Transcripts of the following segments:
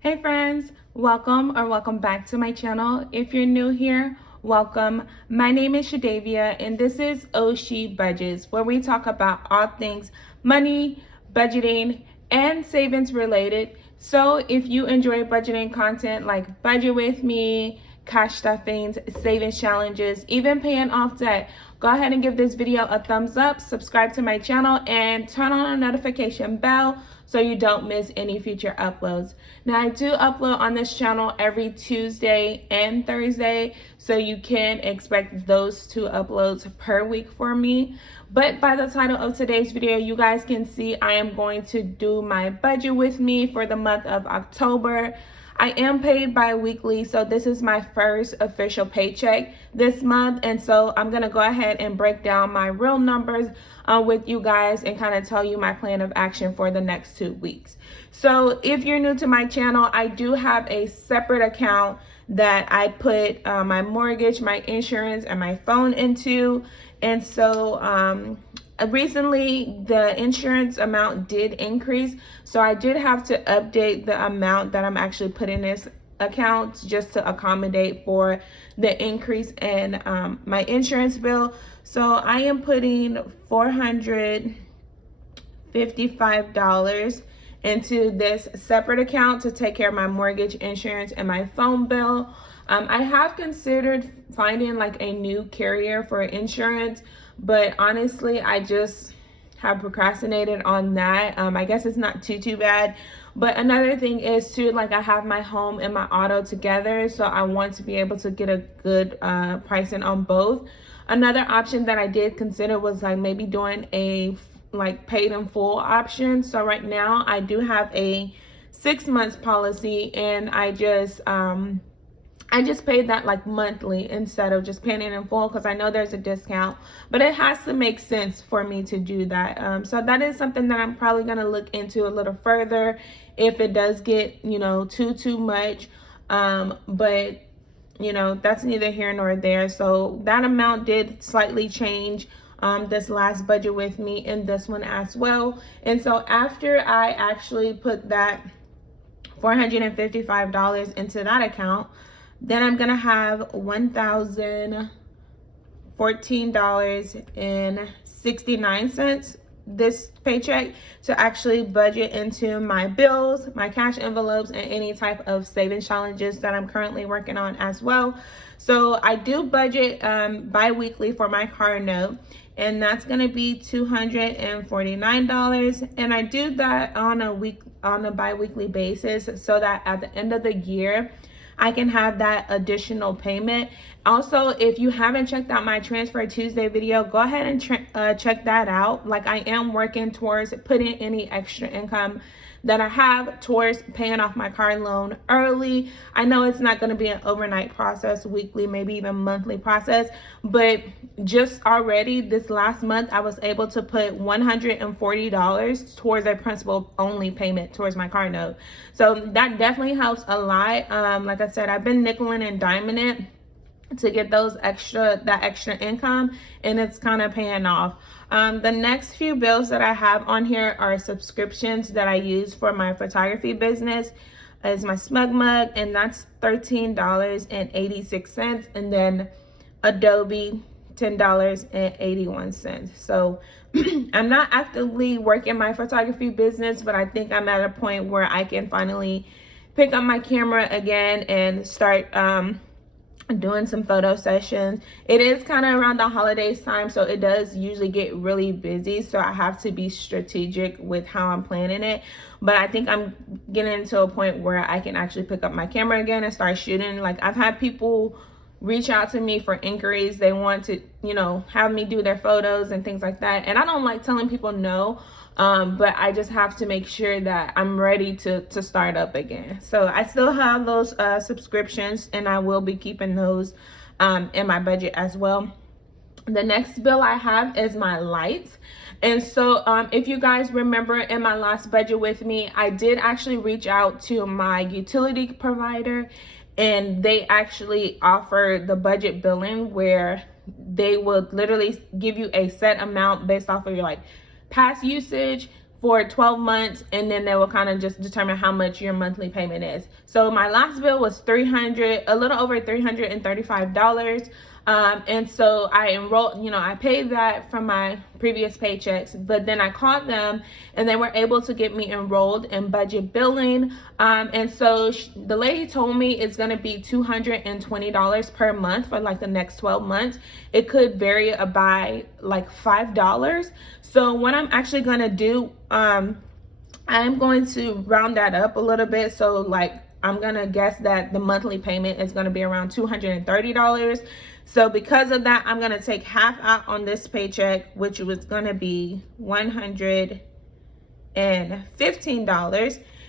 Hey friends, welcome back to my channel. If you're new here, welcome. My name is Shadavia and this is Oshi Budgets, where we talk about all things money, budgeting, and savings related. So if you enjoy budgeting content like Budget With Me, cash stuffings, savings challenges, even paying off debt, go ahead and give this video a thumbs up, subscribe to my channel, and turn on a notification bell so you don't miss any future uploads. Now, I do upload on this channel every Tuesday and Thursday, so you can expect those two uploads per week for me. But by the title of today's video, you guys can see I am going to do my budget with me for the month of October. I am paid bi-weekly, so this is my first official paycheck this month, and so I'm gonna go ahead and break down my real numbers with you guys and kind of tell you my plan of action for the next 2 weeks. So if you're new to my channel, I do have a separate account that I put my mortgage, my insurance, and my phone into. And so recently the insurance amount did increase, so I did have to update the amount that I'm actually putting in this account just to accommodate for the increase in my insurance bill. So I am putting $455 into this separate account to take care of my mortgage, insurance, and my phone bill. I have considered finding like a new carrier for insurance, but honestly, I just have procrastinated on that. I guess it's not too bad. But another thing is too, like I have my home and my auto together, so I want to be able to get a good pricing on both. Another option that I did consider was like maybe doing a like paid in full option. So right now I do have a 6 months policy, and I just paid that like monthly instead of just paying it in full, because I know there's a discount, but it has to make sense for me to do that. So that is something that I'm probably going to look into a little further if it does get, too much. But that's neither here nor there. So that amount did slightly change this last budget with me and this one as well. And so after I actually put that $455 into that account, then I'm gonna have $1,014.69 this paycheck to actually budget into my bills, my cash envelopes, and any type of savings challenges that I'm currently working on as well. So I do budget bi-weekly for my car note, and that's gonna be $249, and I do that on a bi-weekly basis so that at the end of the year I can have that additional payment. Also, if you haven't checked out my Transfer Tuesday video, go ahead and check that out. Like, I am working towards putting any extra income that I have towards paying off my car loan early. I know it's not going to be an overnight process, weekly, maybe even monthly process, but just already this last month, I was able to put $140 towards a principal only payment towards my car note. So that definitely helps a lot. Like I said, I've been nickeling and diming it to get that extra income, and it's kind of paying off. The next few bills that I have on here are subscriptions that I use for my photography business. Is my Smug Mug, and that's $13.86, and then Adobe $10.81. So I'm not actively working my photography business, but I think I'm at a point where I can finally pick up my camera again and start doing some photo sessions. It is kind of around the holidays time, so it does usually get really busy, so I have to be strategic with how I'm planning it. But I think I'm getting to a point where I can actually pick up my camera again and start shooting. Like, I've had people reach out to me for inquiries. They want to have me do their photos and things like that, and I don't like telling people no, but I just have to make sure that I'm ready to start up again. So I still have those subscriptions, and I will be keeping those in my budget as well. The next bill I have is my lights. And so if you guys remember in my last budget with me, I did actually reach out to my utility provider, and they actually offer the budget billing where they will literally give you a set amount based off of your past usage for 12 months, and then they will kind of just determine how much your monthly payment is. So my last bill was a little over $335. And so I enrolled, I paid that from my previous paychecks, but then I called them and they were able to get me enrolled in budget billing. And so the lady told me it's going to be $220 per month for like the next 12 months. It could vary by like $5. So what I'm actually going to do, I'm going to round that up a little bit. So like, I'm going to guess that the monthly payment is going to be around $230. So because of that, I'm going to take half out on this paycheck, which was going to be $115.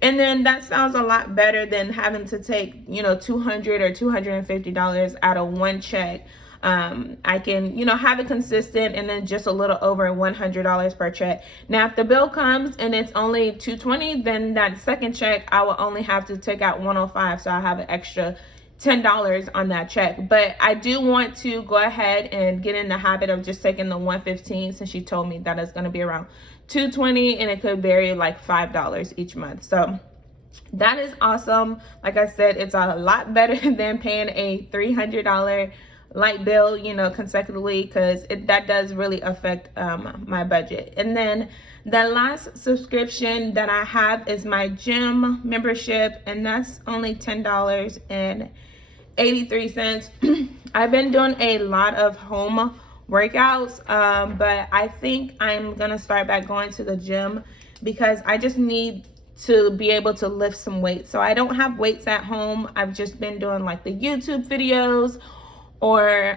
And then that sounds a lot better than having to take, $200 or $250 out of one check. I can, have it consistent and then just a little over $100 per check. Now, if the bill comes and it's only $220, then that second check, I will only have to take out $105. So I have an extra $10 on that check. But I do want to go ahead and get in the habit of just taking the $115, since she told me that it's going to be around $220 and it could vary like $5 each month. So that is awesome. Like I said, it's a lot better than paying a $300 light bill, consecutively, because that does really affect my budget. And then the last subscription that I have is my gym membership, and that's only $10.83. I've been doing a lot of home workouts, but I think I'm gonna start back going to the gym because I just need to be able to lift some weights. So I don't have weights at home. I've just been doing like the YouTube videos or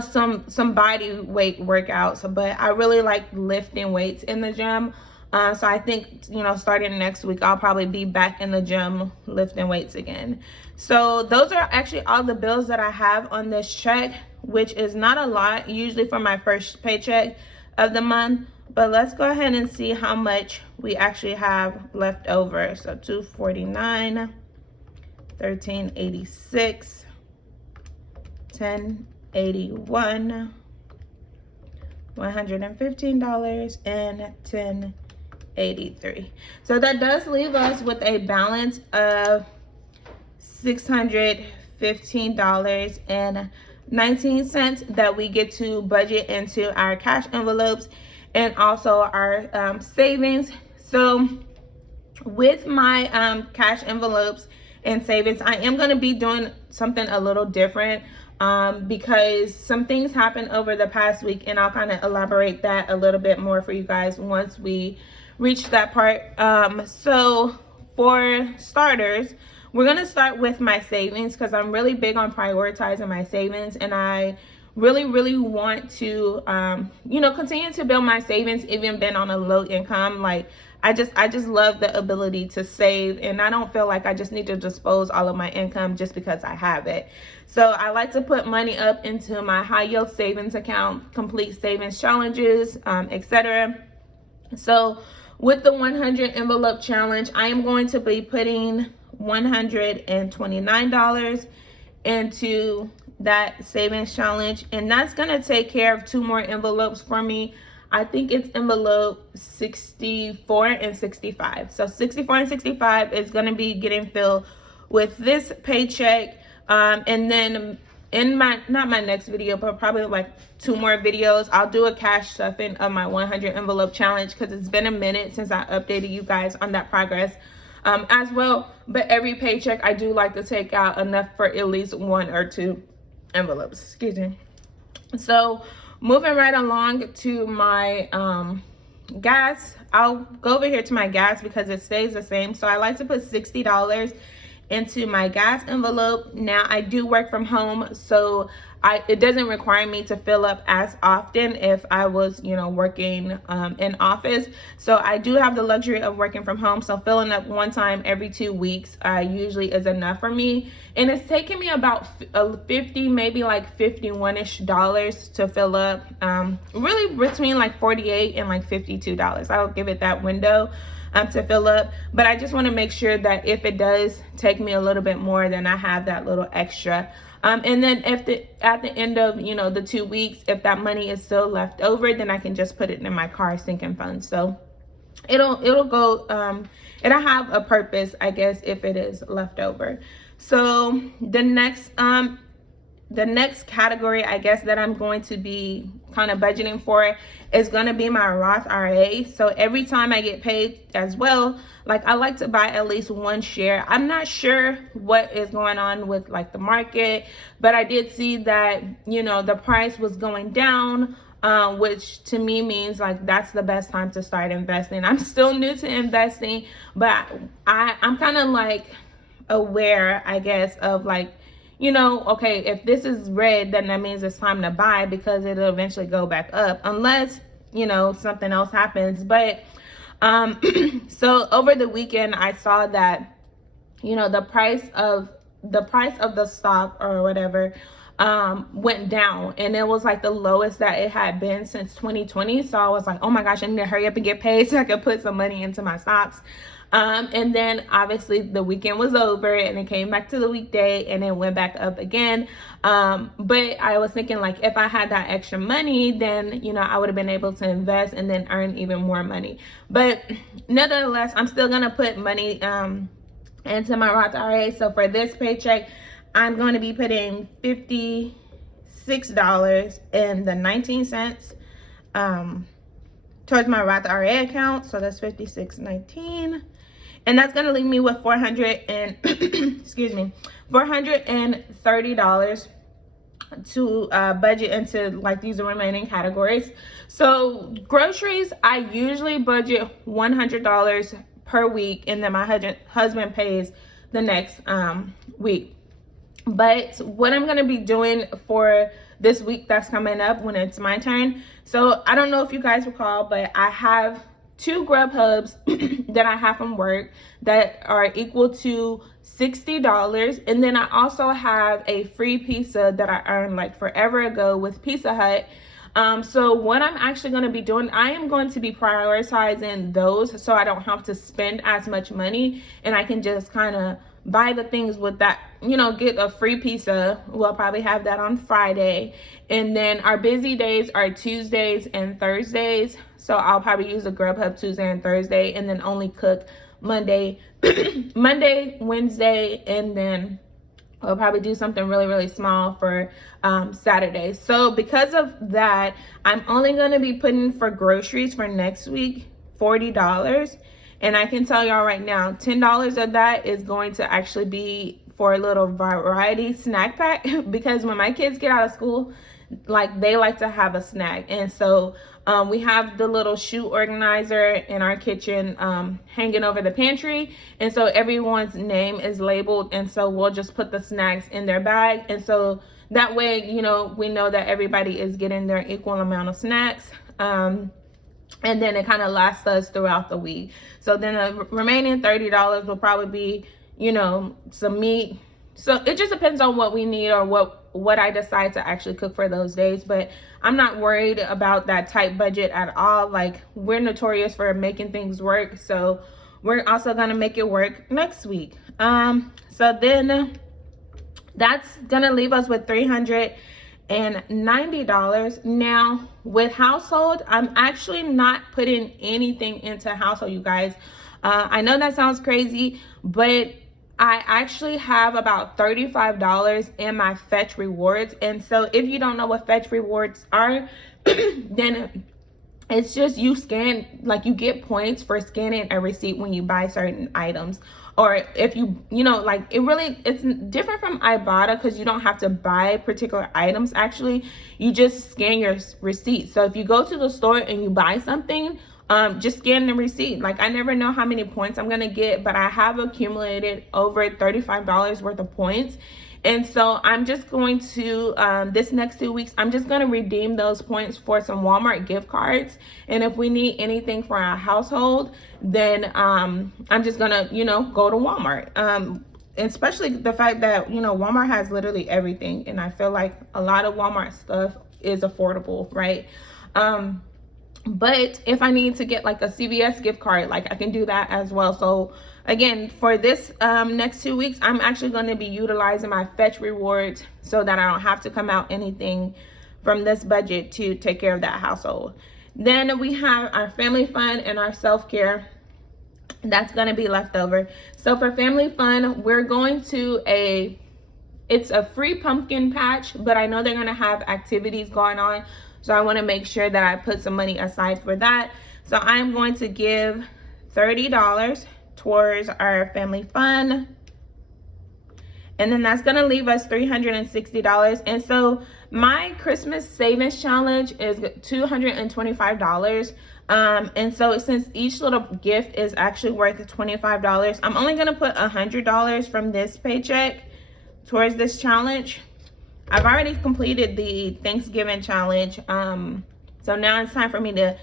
some body weight workouts, but I really like lifting weights in the gym. So I think, starting next week, I'll probably be back in the gym lifting weights again. So those are actually all the bills that I have on this check, which is not a lot, usually for my first paycheck of the month. But let's go ahead and see how much we actually have left over. So $249, $13.86, $10.81, $115, and $10.83. So that does leave us with a balance of $615.19 that we get to budget into our cash envelopes and also our savings. So with my cash envelopes and savings, I am going to be doing something a little different because some things happened over the past week, and I'll kind of elaborate that a little bit more for you guys once we reach that part. So for starters, we're going to start with my savings because I'm really big on prioritizing my savings, and I really want to continue to build my savings, even being on a low income. Like I just love the ability to save, and I don't feel like I just need to dispose all of my income just because I have it. So I like to put money up into my high yield savings account, complete savings challenges, etc. So with the 100 envelope challenge, I am going to be putting $129 into that savings challenge, and that's going to take care of 2 more envelopes for me. I think it's envelope 64 and 65. So 64 and 65 is going to be getting filled with this paycheck. And then in not my next video, but probably like 2 more videos, I'll do a cash stuffing of my 100 envelope challenge because it's been a minute since I updated you guys on that progress as well. But every paycheck, I do like to take out enough for at least 1 or 2 envelopes. Excuse me. So moving right along to my gas, I'll go over here to my gas because it stays the same. So I like to put $60 into my gas envelope. Now I do work from home, so it doesn't require me to fill up as often if I was working in office. So I do have the luxury of working from home, so filling up one time every 2 weeks usually is enough for me. And it's taking me about 50, maybe like $51-ish to fill up, really between like $48 and like $52. I'll give it that window. to fill up. But I just want to make sure that if it does take me a little bit more, then I have that little extra. And then if at the end of, you know, the 2 weeks, if that money is still left over, then I can just put it in my car sinking fund. So it'll go, it'll have a purpose, I guess, if it is left over. So the next category, I guess, that I'm going to be kind of budgeting for is going to be my Roth IRA. So every time I get paid as well, like, I like to buy at least one share. I'm not sure what is going on with like the market, but I did see that, you know, the price was going down, which to me means like that's the best time to start investing. I'm still new to investing, but I'm kind of like aware, I guess, of like, you know, okay, if this is red, then that means it's time to buy, because it'll eventually go back up unless, you know, something else happens. But so over the weekend, I saw that, you know, the price of the stock or whatever went down, and it was like the lowest that it had been since 2020. So I was like, oh my gosh, I need to hurry up and get paid so I can put some money into my stocks. And then obviously the weekend was over and it came back to the weekday and it went back up again. But I was thinking, like, if I had that extra money, then, you know, I would have been able to invest and then earn even more money. But nevertheless, I'm still gonna put money into my Roth IRA. So for this paycheck, I'm going to be putting $56.19 towards my Roth IRA account. So that's $56.19, and that's going to leave me with $430 to budget into like these remaining categories. So groceries, I usually budget $100 per week, and then my husband pays the next week. But what I'm going to be doing for this week that's coming up when it's my turn, so I don't know if you guys recall, but I have 2 Grubhubs that I have from work that are equal to $60, and then I also have a free pizza that I earned like forever ago with Pizza Hut. So what I'm actually going to be doing, I am going to be prioritizing those so I don't have to spend as much money, and I can just kind of buy the things with that, you know, get a free pizza. We'll probably have that on Friday. And then our busy days are Tuesdays and Thursdays. So I'll probably use a Grubhub Tuesday and Thursday, and then only cook Monday, Wednesday, and then we'll probably do something really, really small for Saturday. So because of that, I'm only going to be putting for groceries for next week $40. And I can tell y'all right now, $10 of that is going to actually be for a little variety snack pack, because when my kids get out of school, like, they like to have a snack. And so we have the little shoe organizer in our kitchen hanging over the pantry, and so everyone's name is labeled, and so we'll just put the snacks in their bag, and so that way, you know, we know that everybody is getting their equal amount of snacks. And then it kind of lasts us throughout the week. So then the remaining $30 will probably be, you know, some meat. So it just depends on what we need or what I decide to actually cook for those days. But I'm not worried about that tight budget at all. Like, we're notorious for making things work, so we're also gonna make it work next week. So then that's gonna leave us with $390. Now with household, I'm actually not putting anything into household, you guys. I know that sounds crazy, but I actually have about $35 in my Fetch rewards. And so if you don't know what Fetch rewards are, then it's just you scan, like, you get points for scanning a receipt when you buy certain items. Or if you know, like, it's different from Ibotta, because you don't have to buy particular items. Actually, you just scan your receipt. So if you go to the store and you buy something, just scan the receipt. Like, I never know how many points I'm gonna get, but I have accumulated over $35 worth of points. And so I'm just going to, this next 2 weeks, I'm just gonna redeem those points for some Walmart gift cards. And if we need anything for our household, then I'm just gonna, you know, go to Walmart. Especially the fact that, you know, Walmart has literally everything. And I feel like a lot of Walmart stuff is affordable, right? But if I need to get like a CVS gift card, like I can do that as well. So again, for this next 2 weeks, I'm actually going to be utilizing my Fetch rewards so that I don't have to come out anything from this budget to take care of that household. Then we have our family fund and our self-care. That's going to be left over. So for family fund, we're going to it's a free pumpkin patch, but I know they're going to have activities going on. So I want to make sure that I put some money aside for that. So I'm going to give $30 towards our family fund. And then that's going to leave us $360. And so my Christmas savings challenge is $225. And so since each little gift is actually worth $25, I'm only going to put $100 from this paycheck towards this challenge. I've already completed the Thanksgiving challenge. So now it's time for me to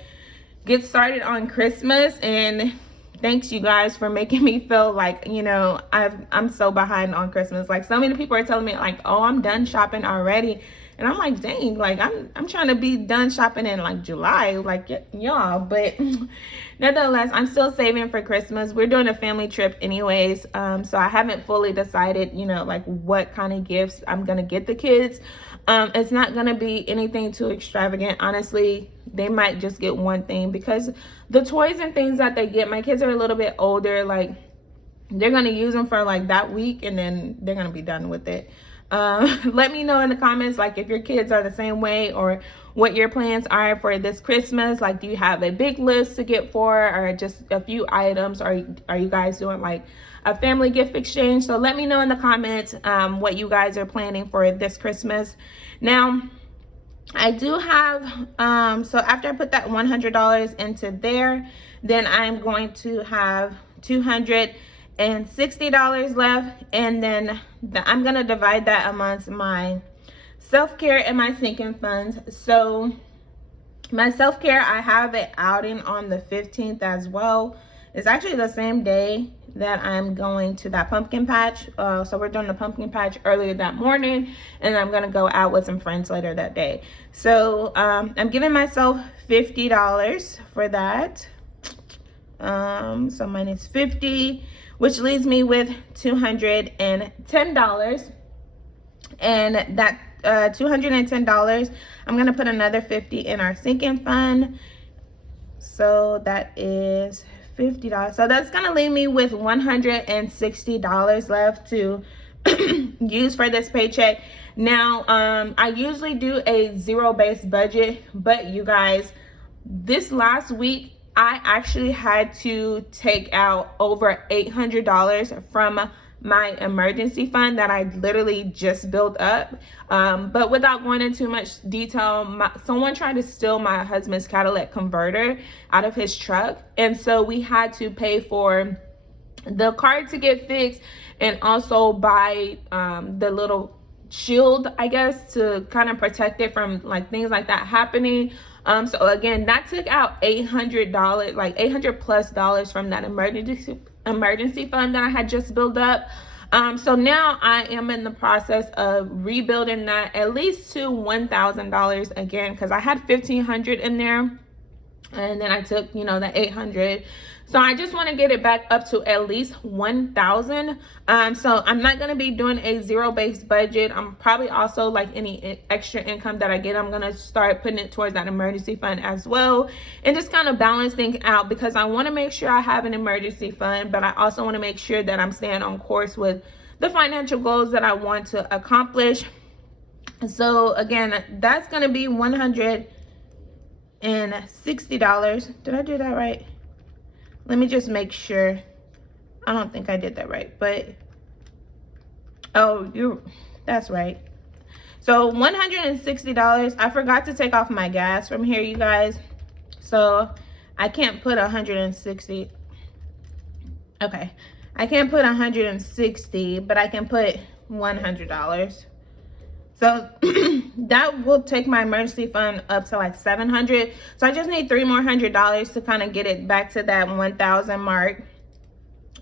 get started on Christmas. And thanks you guys for making me feel like, you know, I'm so behind on Christmas. Like so many people are telling me like, oh, I'm done shopping already. And I'm like, dang, like I'm trying to be done shopping in like July, like y'all. But nevertheless, I'm still saving for Christmas. We're doing a family trip anyways. So I haven't fully decided, you know, like what kind of gifts I'm gonna get the kids. It's not gonna be anything too extravagant. Honestly, they might just get one thing because the toys and things that they get, my kids are a little bit older, like they're gonna use them for like that week and then they're gonna be done with it. Let me know in the comments, like if your kids are the same way or what your plans are for this Christmas. Like, do you have a big list to get for or just a few items? Or are you guys doing like a family gift exchange? So let me know in the comments what you guys are planning for this Christmas. Now, I do have, so after I put that $100 into there, then I'm going to have $260 left, and then I'm gonna divide that amongst my self-care and my sinking funds. So my self-care, I have it outing on the 15th as well. It's actually the same day that I'm going to that pumpkin patch. So we're doing the pumpkin patch earlier that morning, and I'm gonna go out with some friends later that day. So I'm giving myself $50 for that. So minus 50, which leaves me with $210. And that $210, I'm gonna put another 50 in our sinking fund. So that is $50. So that's gonna leave me with $160 left to use for this paycheck. Now, I usually do a zero-based budget, but you guys, this last week, I actually had to take out over $800 from my emergency fund that I literally just built up. But without going into much detail, someone tried to steal my husband's Cadillac converter out of his truck. And so we had to pay for the car to get fixed and also buy the little shield, I guess, to kind of protect it from like things like that happening. So again, that took out $800, like $800+ from that emergency fund that I had just built up. So now I am in the process of rebuilding that at least to $1,000 again, because I had $1,500 in there, and then I took, you know, the $800. So I just want to get it back up to at least $1,000. So I'm not going to be doing a zero-based budget. I'm probably also, like any extra income that I get, I'm going to start putting it towards that emergency fund as well, and just kind of balance things out, because I want to make sure I have an emergency fund, but I also want to make sure that I'm staying on course with the financial goals that I want to accomplish. So again, that's going to be $160. Did I do that right? Let me just make sure. I don't think I did that right, but oh, that's right. So $160. I forgot to take off my gas from here, you guys. So I can't put 160. Okay, I can't put 160, but I can put $100. So that will take my emergency fund up to like $700. So I just need $300 more to kind of get it back to that 1,000 mark.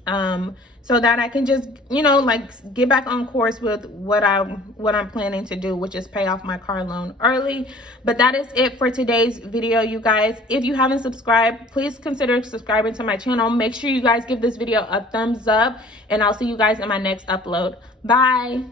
so that I can just, you know, like get back on course with what I'm planning to do, which is pay off my car loan early. But that is it for today's video, you guys. If you haven't subscribed, please consider subscribing to my channel. Make sure you guys give this video a thumbs up, and I'll see you guys in my next upload. Bye.